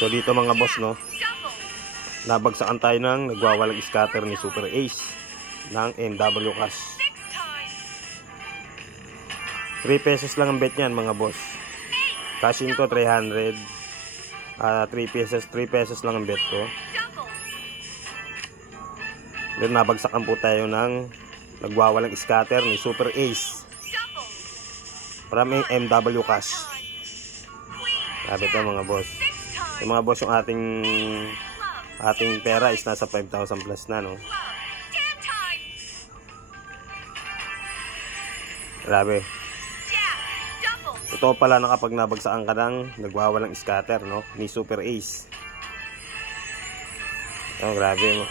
So dito mga boss, no, nabagsakan tayo ng nagwawalang scatter ni Super Ace ng MW Cash. 3 pesos lang ang bet niyan mga boss. Cashin ko 300. 3 pesos lang ang bet ko. Then nabagsakan po tayo ng nagwawalang scatter ni Super Ace from MW Cash. Sabi ito mga boss. Yung mga boss, yung ating pera is nasa 5,000 plus na, no? Grabe. Totoo pala na kapag nabagsakan ka ng nagwawalang scatter, no, ni Super Ace. Oh, grabe mo.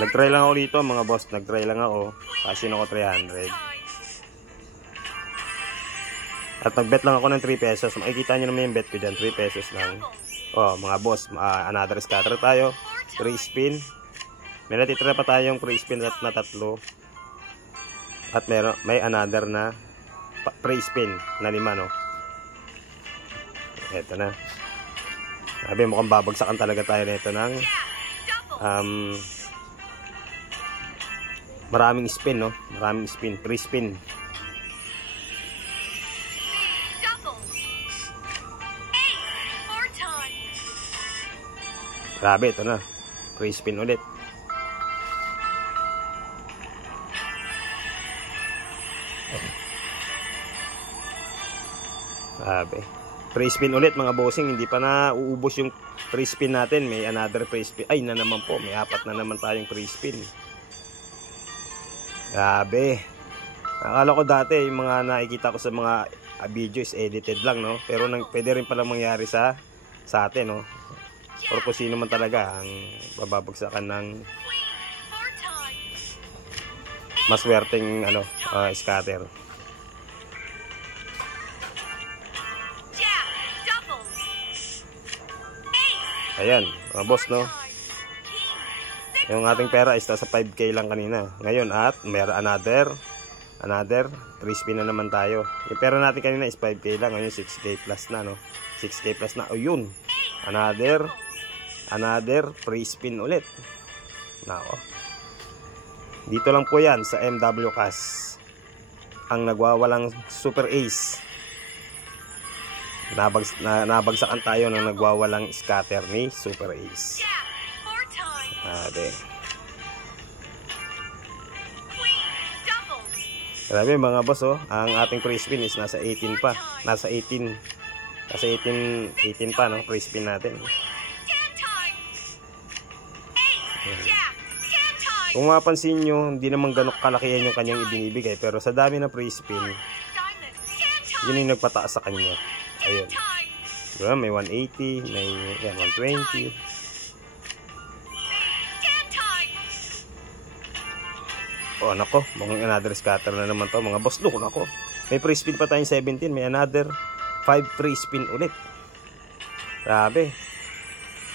Nag-try lang ako dito mga boss. Nag-try lang ako. Cashin ako 300. At nag-bet lang ako ng 3 pesos. Makikita nyo naman yung bet ko dyan. 3 pesos lang. Oh, mga boss. Another scatter tayo. 3 spin. May natitira pa tayong 3 spin na tatlo. At may another na pre-spin na 5, no? Eto na. Sabi, mukhang babagsakan talaga tayo nito ng maraming spin, no? Maraming spin, pre-spin. Grabe, ito na. Pre-spin ulit. Sabi, pre-spin ulit mga bossing. Hindi pa na uubos yung pre-spin natin. May another pre-spin. Ay na naman po, may 4 na naman tayong pre-spin. Grabe. Akala ko dati yung mga nakikita ko sa mga videos edited lang, no? Pero pwede rin palang mangyari sa atin, no? Or kung sino man talaga ang bababagsakan ng maswerteng scatter. Ayan, mga boss, no? Yung ating pera is nasa 5K lang kanina. Ngayon at meron another 3 spin na naman tayo. Yung pera natin kanina is 5K lang. Ngayon 6K plus na, no? 6K plus na. O yun, another 3 spin ulit. Nako. Dito lang po yan sa MW Cash. Ang nagwawalang Super Ace. Nabagsakan tayo ng nagwawalang scatter ni Super Ace. Grabe mga boss, oh. Ang ating pre-spin is nasa 18 pa. Nasa 18 pa, no? Pre-spin natin. Kung mapansin nyo, hindi naman ganun kalakihan yung kanyang ibinibigay. Pero sa dami na pre-spin, yun yung nagpataas sa kanya. Ayun. Diba? May 180, may 120. Oh, nako. Mukhang another scatter na naman to mga boss. Look, nako. May free spin pa tayong 17. May another 5 free spin ulit. Grabe.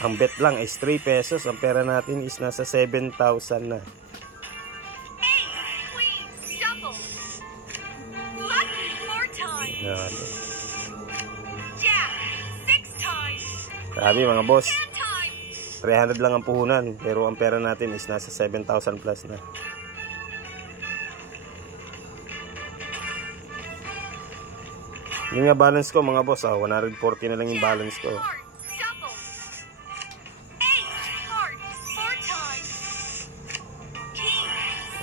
Ang bet lang is 3 pesos. Ang pera natin is nasa 7,000 na. Grabe. Grabe mga boss. 300 lang ang puhunan. Pero ang pera natin is nasa 7,000 plus na. Yung nga balance ko mga boss, 140 na lang yung balance ko.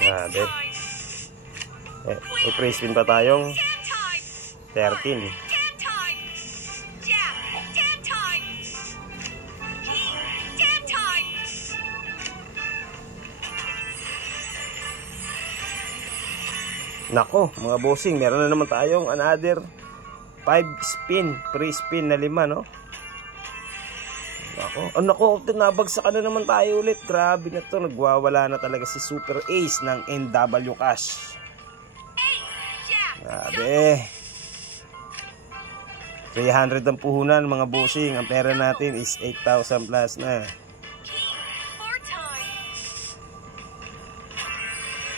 Grabe. May free spin pa tayong 13. Nako, mga bossing, meron na naman tayong another 5 spin, free spin na 5, no? Nako, nabagsakan na naman tayo ulit. Grabe na to, nagwawala na talaga si Super Ace ng MW Cash. Grabe. 300 ang puhunan mga bossing. Ang pera natin is 8,000 plus na.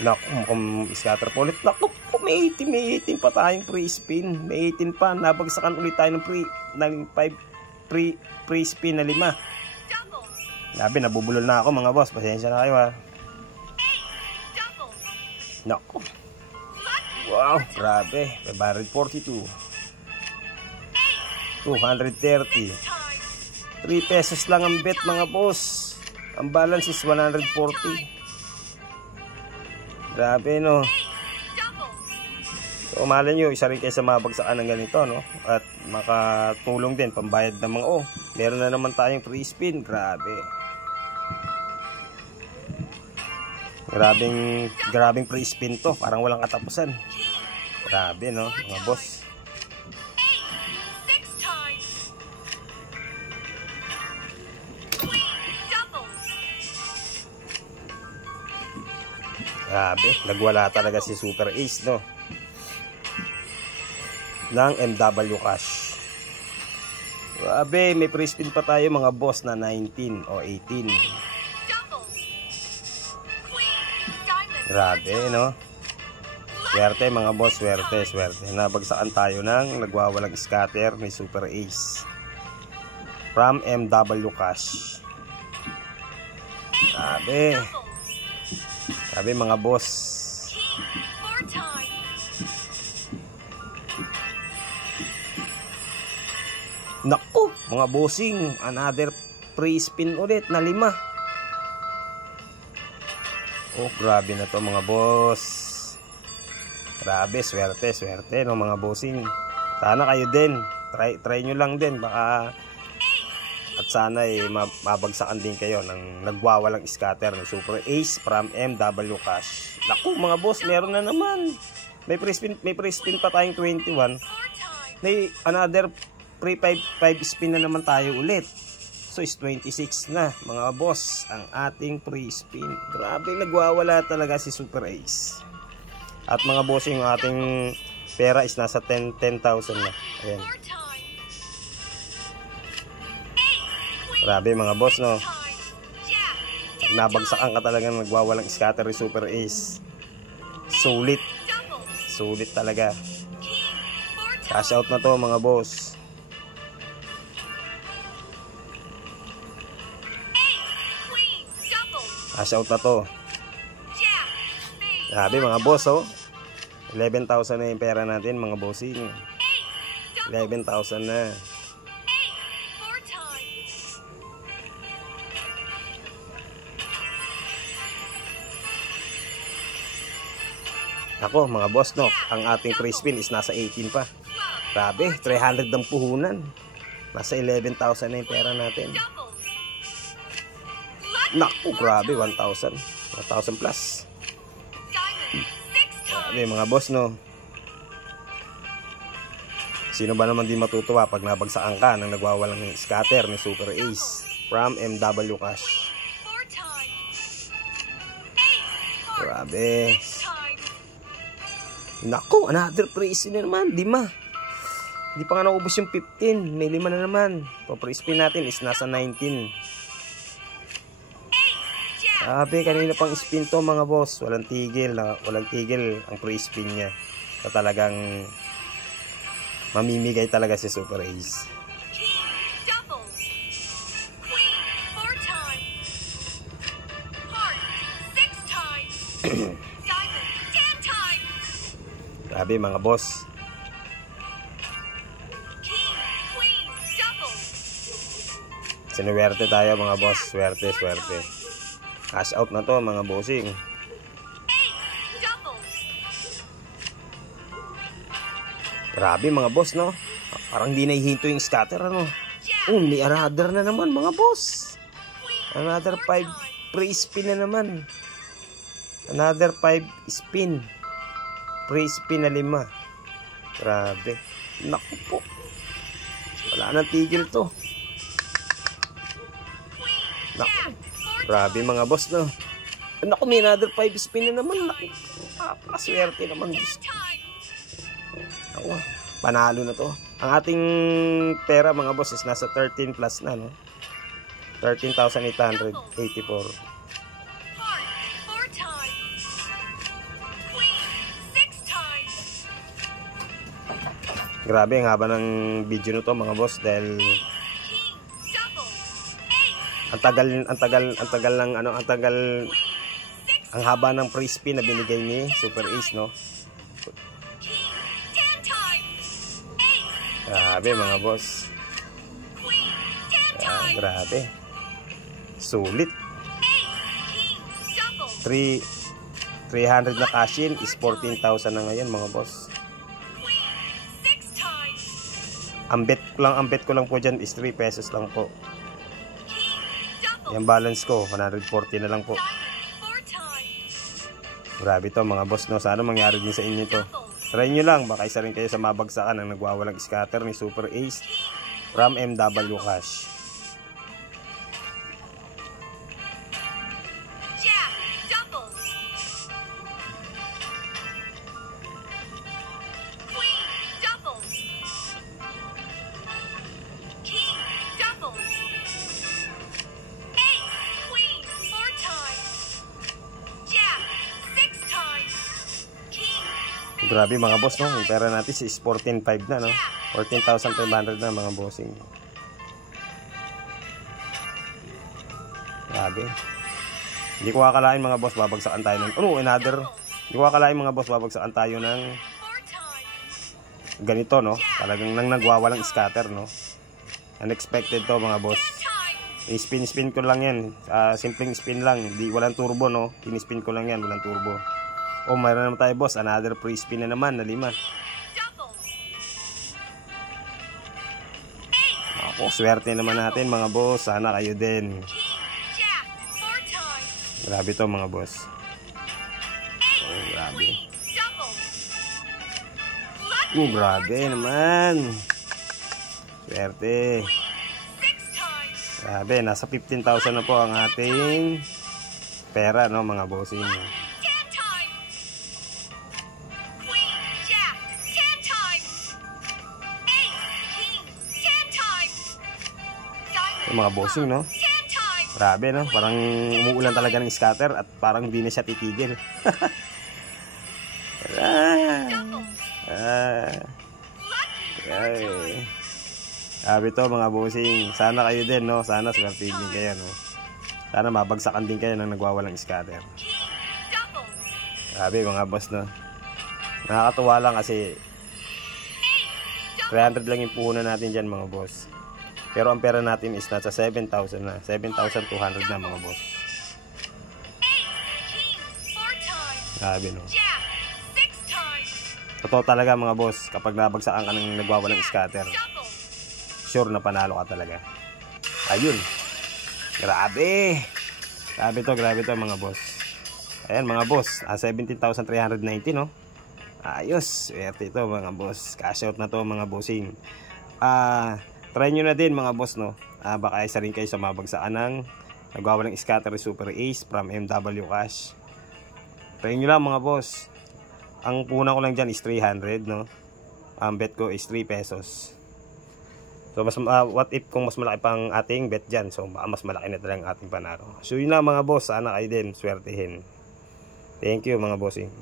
Naku, mukhang scatter po ulit. Naku po, may 18 pa tayong free spin. May 18 pa. Nabagsakan ulit tayo ng free spin na 5. Grabe, nabubulol na ako mga boss. Pasensya na kayo ha. Naku. Wow, grabe. 542. 230. 3 pesos lang ang bet mga boss. Ang balance is 140. Grabe no. So malay nyo, isa rin kayo sa mabagsakan ng ganito no. At makatulong din pambayad ng mga meron na naman tayong free spin. Grabe. Grabing free spin to. Parang walang katapusan. Grabe no mga boss. Grabe, nagwala talaga si Super Ace no. Ng MW Cash. Grabe, may free spin pa tayo mga boss na 19 o 18. Grabe no. Swerte mga boss, swerte. Nabagsakan tayo ng nagwawalang scatter ni Super Ace from MW Cash. Grabe. Grabe mga boss. Naku, mga bossing, another free spin ulit na 5. Oh, grabe na to mga boss. Grabe, swerte no mga bossing. Sana kayo din. Try nyo lang din baka at sana mabagsakan din kayo ng nagwawalang scatter ng Super Ace from MW Cash. Naku mga boss, meron na naman. May free spin pa tayong 21. May another free 5 spin na naman tayo ulit. So is 26 na mga boss ang ating free spin. Grabe, nagwawala talaga si Super Ace. At mga boss, yung ating pera is nasa 10,000 na. Ayan. Grabe mga boss no. Nabagsakan ka talaga nagwawalang scatter ni Super Ace. Sulit talaga. Cash out na to mga boss. Cash out na to. Grabe mga boss oh. 11,000 na yung pera natin mga bossing. 11,000 na. Ako mga boss no, ang ating free spin is nasa 18 pa. Grabe, 300 ang puhunan. Nasa 11,000 na yung pera natin. Naku, grabe, 1,000 plus. Grabe mga boss no. Sino ba naman di matutuwa pag nabagsakan ka ng nagwawalang scatter ni Super Ace from MW Cash. Grabe. Naku, another free spin na naman, 5. Hindi pa nga naubos yung 15. May 5 na naman. So, free spin natin is nasa 19. Sabi, kanina pang spin to mga boss. Walang tigil ang free spin niya. So, talagang mamimigay talaga si Super Ace. Grabe mga boss. Sinuwerte tayo mga boss. Swerte. Cash out na to mga bossing. Grabe mga boss no. Parang di nahihinto yung scatter ano. May another na naman mga boss. Another 5 free spin na naman. Another 5 spin. Free spin na 5. Grabe. Naku po. Wala nang tigil to. Naku. Grabe mga boss no. Naku, may another 5 spin na naman. Naku. Napakaswerte naman. Naku. Panalo na to. Ang ating pera mga boss is nasa 13 plus na no. 13,884. Grabe, ang haba ng video nito mga boss dahil ang haba ng free spin na binigay ni Super Ace, no? Grabe mga boss. Grabe. Sulit. 300 na cash in is 14,000 na ngayon mga boss. Ang bet ko lang po dyan is 3 pesos lang po. Yung balance ko 140 na lang po. Grabe to mga boss, no? Sana mangyari din sa inyo to. Try nyo lang, baka isa rin kayo sa mabagsakan ng nagwawalang scatter ni Super Ace from MW Cash. Grabe mga boss, no? Yung pera natin is 14,500 na, no? 14,500 na mga bossing. Grabe. Hindi ko akalain mga boss babagsakan tayo ng Hindi ko akalain mga boss babagsakan tayo ng ganito, no? Talagang nang nagwawalang scatter, no? Unexpected to mga boss. I-spin ko lang yan. Simpleng spin lang. Walang turbo, no? Ini-spin ko lang yan, walang turbo. Oh, mayroon naman tayo boss, another free spin na naman na 5. Ako, swerte naman natin mga boss. Sana kayo din. Grabe to mga boss. Oh, grabe. Grabe naman. Swerte. Grabe, nasa 15,000 na po ang ating pera, no mga bossing. Yung mga bossing, no? Grabe, no? Parang umuulan talaga ng scatter at parang hindi na siya titigil. Grabe to mga bossing. Sana kayo din, no? Sana swerte din kayo, no? Sana mabagsakan din kayo ng nagwawalang scatter. Grabe mga boss, no? Nakakatuwa lang kasi 300 lang yung puhunan natin dyan mga boss. Pero ang pera natin is nasa 7,000 na. 7,200 na mga boss. Grabe, no? Totoo talaga mga boss, kapag nabagsakan ka ng nagwawalang scatter, sure na panalo ka talaga. Ayun. Grabe. Grabe to mga boss. Ayan mga boss, 17,390, no? Ayos. Swerte ito mga boss. Cash out na to mga bossing. Try nyo na din mga boss, no? Baka isa rin kayo sa mabagsakan ng nagwawalang scatter Super Ace from MW Cash. Try nyo lang mga boss. Ang puna ko lang dyan is 300, no? Ang bet ko is 3 pesos. So what if kung mas malaki pang ating bet dyan? So baka mas malaki na talaga ang ating panalo. So yun na mga boss, sana kayo din swertihin. Thank you mga bossing.